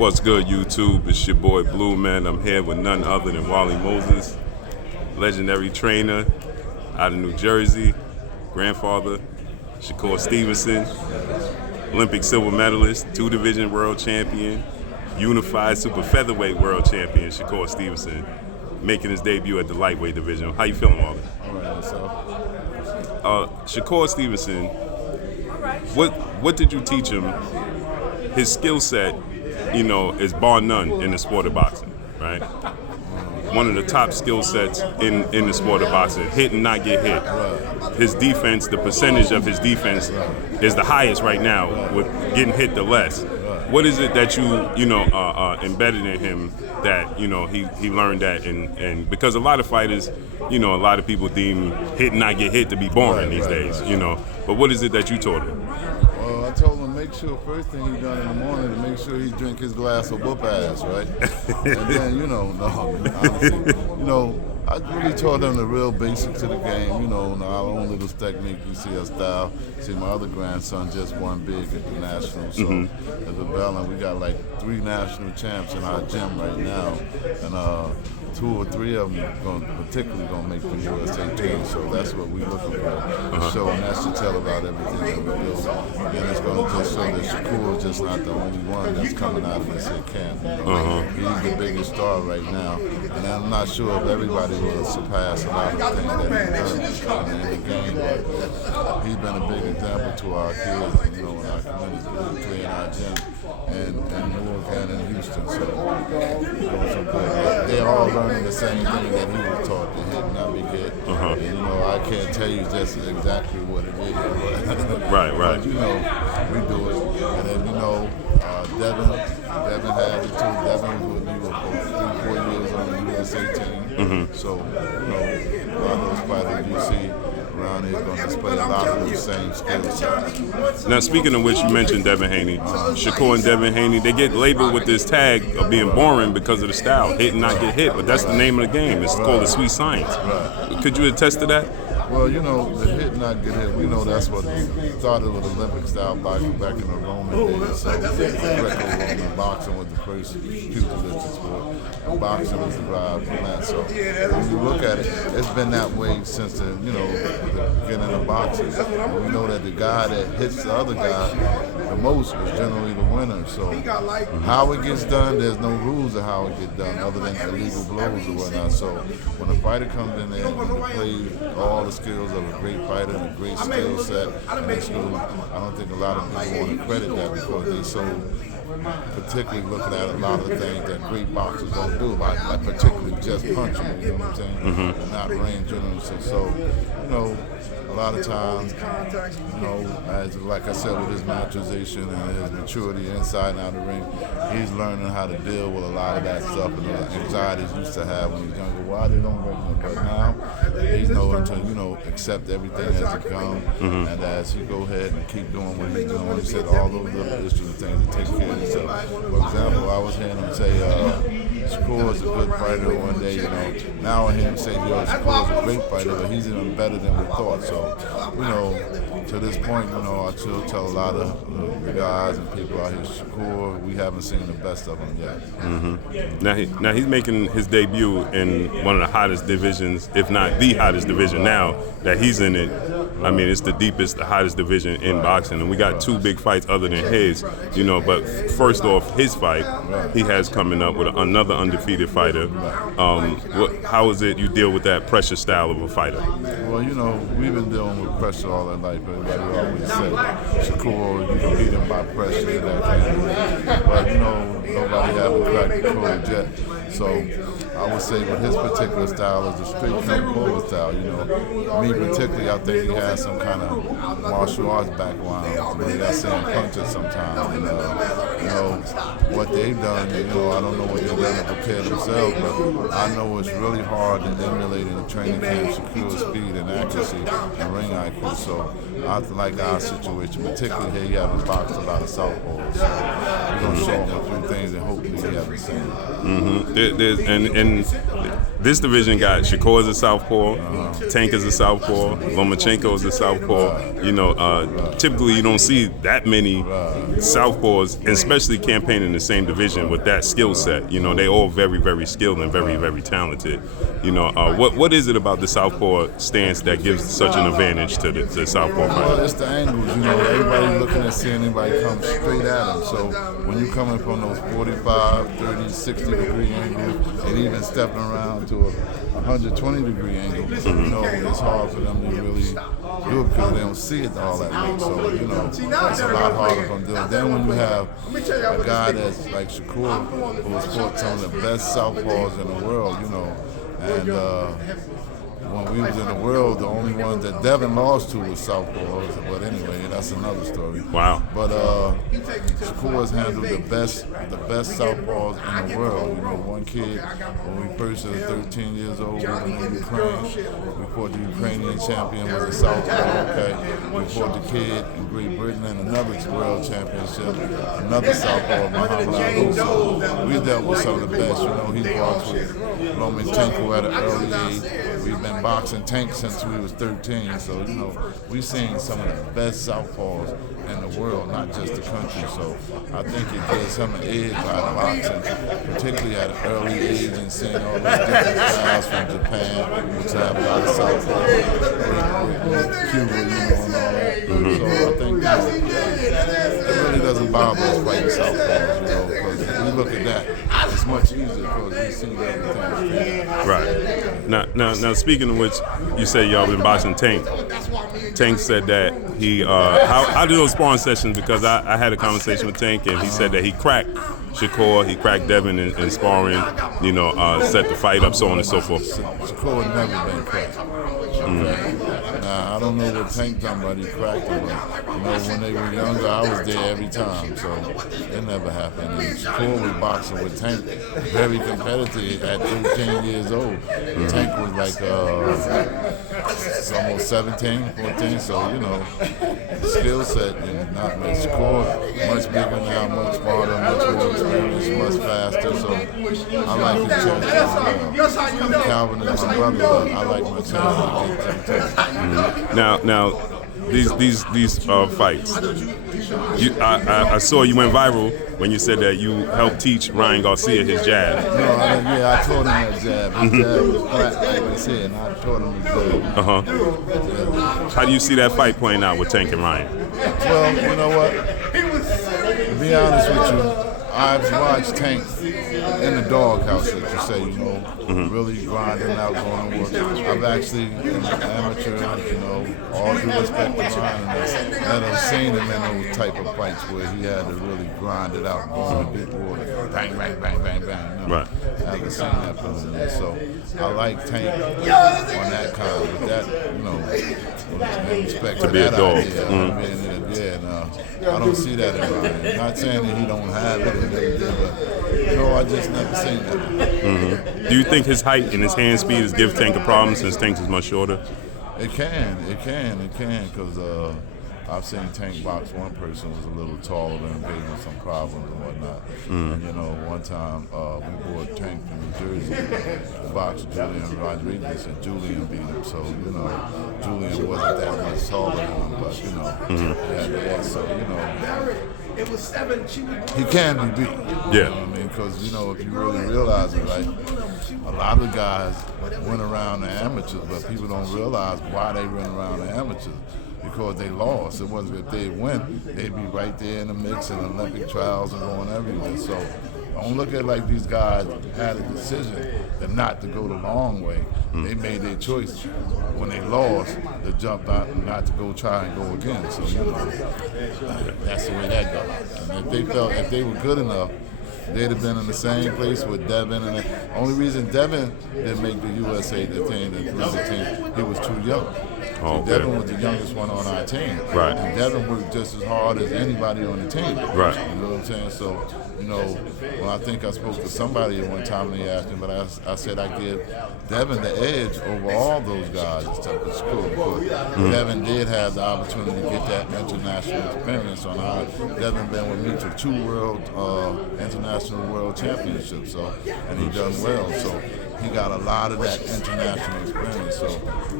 What's good, YouTube? It's your boy Blue Man. I'm here with none other than Wally Moses, legendary trainer out of New Jersey, grandfather, Shakur Stevenson, Olympic silver medalist, 2-division world champion, unified super featherweight world champion, Shakur Stevenson, making his debut at the lightweight division. How you feeling, Wally? All right, so. Shakur Stevenson, what did you teach him? His skill set, is bar none in the sport of boxing, right? One of the top skill sets in the sport of boxing, hit and not get hit. His defense, the percentage of his defense is the highest right now, with getting hit the less. What is it that you embedded in him that he learned that, and because a lot of fighters, a lot of people deem hit and not get hit to be boring these days, but what is it that you taught him? Well, I told him make sure first thing he done in the morning to make sure he drink his glass of whoop ass, right? And then honestly, I really taught them the real basics of the game, our own little technique. You see our style. See, my other grandson just won big at the national, so as a bell, we got like 3 national champs in our gym right now, and 2 or 3 of them particularly gonna make the USA team. So that's what we're looking for. Show, and that should tell about everything that we do. And it's gonna just show that Shakur is just not the only one that's coming out of this here camp. He's the biggest star right now, and I'm not sure if everybody will surpass a lot of the things that he's done in the game. But he's been a big example to our kids, in our community, in our gym, and Newark and in Houston. So they're all learning the same thing that he was taught, to hit and not be hit. And, I can't tell you just exactly what it is. Right. But, we do it. And then, Devin had it too. Devin was with me for 3-4 years on the USA team. So, a lot of those fighters you see around here going to display a lot of those same skill sets. Now, speaking of which, you mentioned Devin Haney. Shakur and Devin Haney, they get labeled with this tag of being boring because of the style, hit and not get hit, but that's the name of the game. It's called the sweet science. Could you attest to that? Well, the hit and not get hit, we know that's what started with Olympic style boxing back in the Roman days. So Greco-Roman boxing was the first pugilistic sport, and boxing was derived from that. So when you look at it, it's been that way since the beginning of boxing. And we know that the guy that hits the other guy the most is generally the winner. So how it gets done, there's no rules of how it gets done other than illegal blows or whatnot. So when a fighter comes in there and plays all the skills of a great fighter and a great skill set, and I don't think a lot of people want to credit that because they so particularly looking at a lot of the things that great boxers don't do, like particularly just punching, you know what I'm saying, and not range generally. So, a lot of times, as like I said, with his maturization and his maturity inside and out of the ring, he's learning how to deal with a lot of that stuff and the anxieties he used to have when he was younger. Why they don't recognize, but now he's knowing to accept everything as it comes, and as he go ahead and keep doing what he's doing. He said all those little issues and things to take care of himself. For example, I was hearing him say, Shakur is a good fighter one day, Now I hear him say, Shakur is a great fighter, but he's even better than we thought. So, to this point, I still tell a lot of the guys and people out here, Shakur, we haven't seen the best of him yet. Now he's making his debut in one of the hottest divisions, if not the hottest division now that he's in it. I mean, it's the deepest, the hottest division in boxing, and we got 2 big fights other than his, But first off, his fight, he has coming up with another undefeated fighter. How is it you deal with that pressure style of a fighter? Well, we've been dealing with pressure all our life. Everybody always said Shakur, you can beat him by pressure and that kind of thing. But nobody haven't cracked the code yet. So I would say with his particular style is the straight come forward style. Me particularly, I think he has some kind of martial arts background. Maybe I see him punch it sometimes. What they've done, I don't know what they've done to prepare themselves, but I know it's really hard to emulate in the training camp secure speed and accuracy and ring IQ. So I like our situation, particularly here you haven't boxed a lot of southpaws. So we're going to show him a few things and hopefully he hasn't seen. And this division got Shakur as a southpaw, Tank as a southpaw, Lomachenko as a southpaw. You know, typically you don't see that many southpaws, and especially campaigning in the same division with that skill set. You know, they all very, very skilled and very, very talented. You know, what is it about the southpaw stance that gives such an advantage to the southpaw fighter? Well, it's the angles. You know, everybody looking at seeing anybody come straight at them. So when you coming from those 45, 30, 60 degree angles, and even stepping around to a 120-degree angle, you know, it's hard for them to really do it because they don't see it all that way. So, you know, it's a lot harder for them to do it. Then when you have a guy that's like Shakur, who has fought some of the best southpaws in the world, you know, and when we was in the world, the only ones that Devin lost to was southpaws. But anyway, that's another story. Wow. But Shakur has handled the best southpaws in the world. You know, one kid, when we first were 13 years old, we were in Ukraine. We fought the Ukrainian champion was a southpaw. Okay. We fought the kid in Great Britain in another world championship, another southpaw, Muhammad Ali. So we dealt with some of the best. You know, he boxed with Lomachenko at an early age. We've been boxing Tank since we was 13, so you know we've seen some of the best southpaws in the world, not just the country. So I think it gives him an edge by boxing, particularly at an early age, and seeing all those different styles from Japan, which have a lot of southpaws, Cuba, you know, and all that. So I think it really doesn't bother us fighting southpaws, you know, because if we look at that, it's much easier because we see everything. Right. Now, speaking of which, you said y'all been boxing Tank. Tank said that he, how do those sparring sessions? Because I had a conversation with Tank, and he said that he cracked Shakur, he cracked Devin in sparring, you know, set the fight up, so on and so forth. Shakur had never been cracked. Now, I don't know what Tank done, but he cracked him. But, you know, when they were younger, I was there every time, so it never happened. And Shakur was boxing with Tank, very competitive at 13 years old. Tank was like almost 17, 14, so, you know, the skill set, and not much. Shakur, much bigger now, much smarter, much more experienced, much faster, so I like his chances. Calvin is my brother, but I like my chances to get to Now, these fights. I saw you went viral when you said that you helped teach Ryan Garcia his jab. No, I taught him that jab. His jab was flat, like I said, and I taught him his jab. How do you see that fight playing out with Tank and Ryan? Well, you know what? To be honest with you, I've watched Tank in the doghouse, as you say, you know, really grinding out, going to work. I've actually, in the amateur, you know, all due respect to Ryan, I've seen him in those type of fights where he had to really grind it out, going to big water, bang, bang, bang, bang, bang. You know? Right. I haven't seen that from him yet. So I like Tank on that kind, with that, you know, with respect to be a dog. I don't see that in Ryan. Not saying that he don't have it, but you know, I just never seen that. Do you think his height and his hand speed has given Tank a problem since Tank is much shorter? It can, because I've seen Tank box one person who was a little taller than gave him some problems and whatnot. And you know, one time we brought Tank from New Jersey to box Julian Rodriguez, and Julian beat him. So you know, Julian wasn't that much taller than him, but you know, so you know. He can be beat. Yeah. You know what I mean? Because, you know, if you really realize it, like, a lot of guys went around the amateurs, but people don't realize why they went around the amateurs. Because they lost. It wasn't if they win, they'd be right there in the mix in Olympic trials and going everywhere. So don't look at like these guys had a decision that not to go the long way. They made their choice when they lost to jump out and not to go try and go again. So you know, that's the way that goes. And if they were good enough, they'd have been in the same place with Devin. And the only reason Devin didn't make the USA team, he was too young. Okay. Devin was the youngest one on our team. Right. And Devin worked just as hard as anybody on the team. Right. You know what I'm saying? So, you know, when I think I spoke to somebody at one time and they asked me, but I said I give Devin the edge over all those guys and stuff at school. Because Devin did have the opportunity to get that international experience on our. Devin been with me to 2 world international international world championship, so, and he done well, so he got a lot of that international experience. So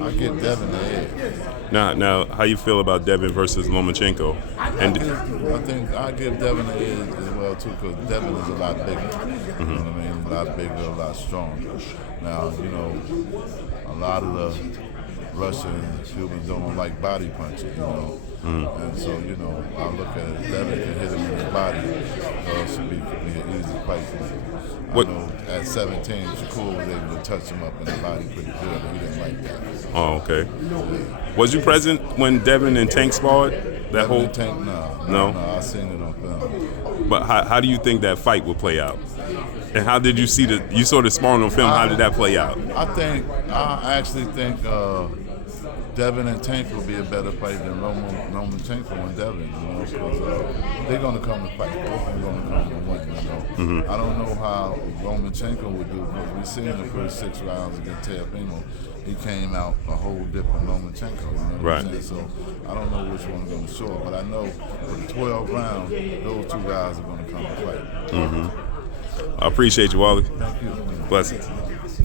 I give Devin the edge. Now, how you feel about Devin versus Lomachenko? And I think I give Devin the edge as well too, because Devin is a lot bigger. You know what I mean? A lot bigger, a lot stronger. Now, you know, a lot of the Russians, Cubans don't like body punches, you know. And so, you know, I look at it, Devin can hit him in the body, so it should be an easy fight for him. I know at 17, Shakur was able to touch him up in the body pretty good, but he didn't like that. Oh, okay. Was you present when Devin and Tank sparred? Devin and Tank, no, I seen it on film. But how do you think that fight would play out? And how did you see you saw the sparring on film, how did that play out? I actually think Devin and Tank will be a better fight than Lomachenko and Devin, you know, because they're going to come to fight. Both of them going to come to win, you know. I don't know how Lomachenko would do, because we seen the first 6 rounds against Teofimo. He came out a whole different Lomachenko, you know what I'm saying? So I don't know which one's going to show up, but I know for the 12 rounds, those 2 guys are going to come to fight. I appreciate you, Wally. Thank you. Blessings.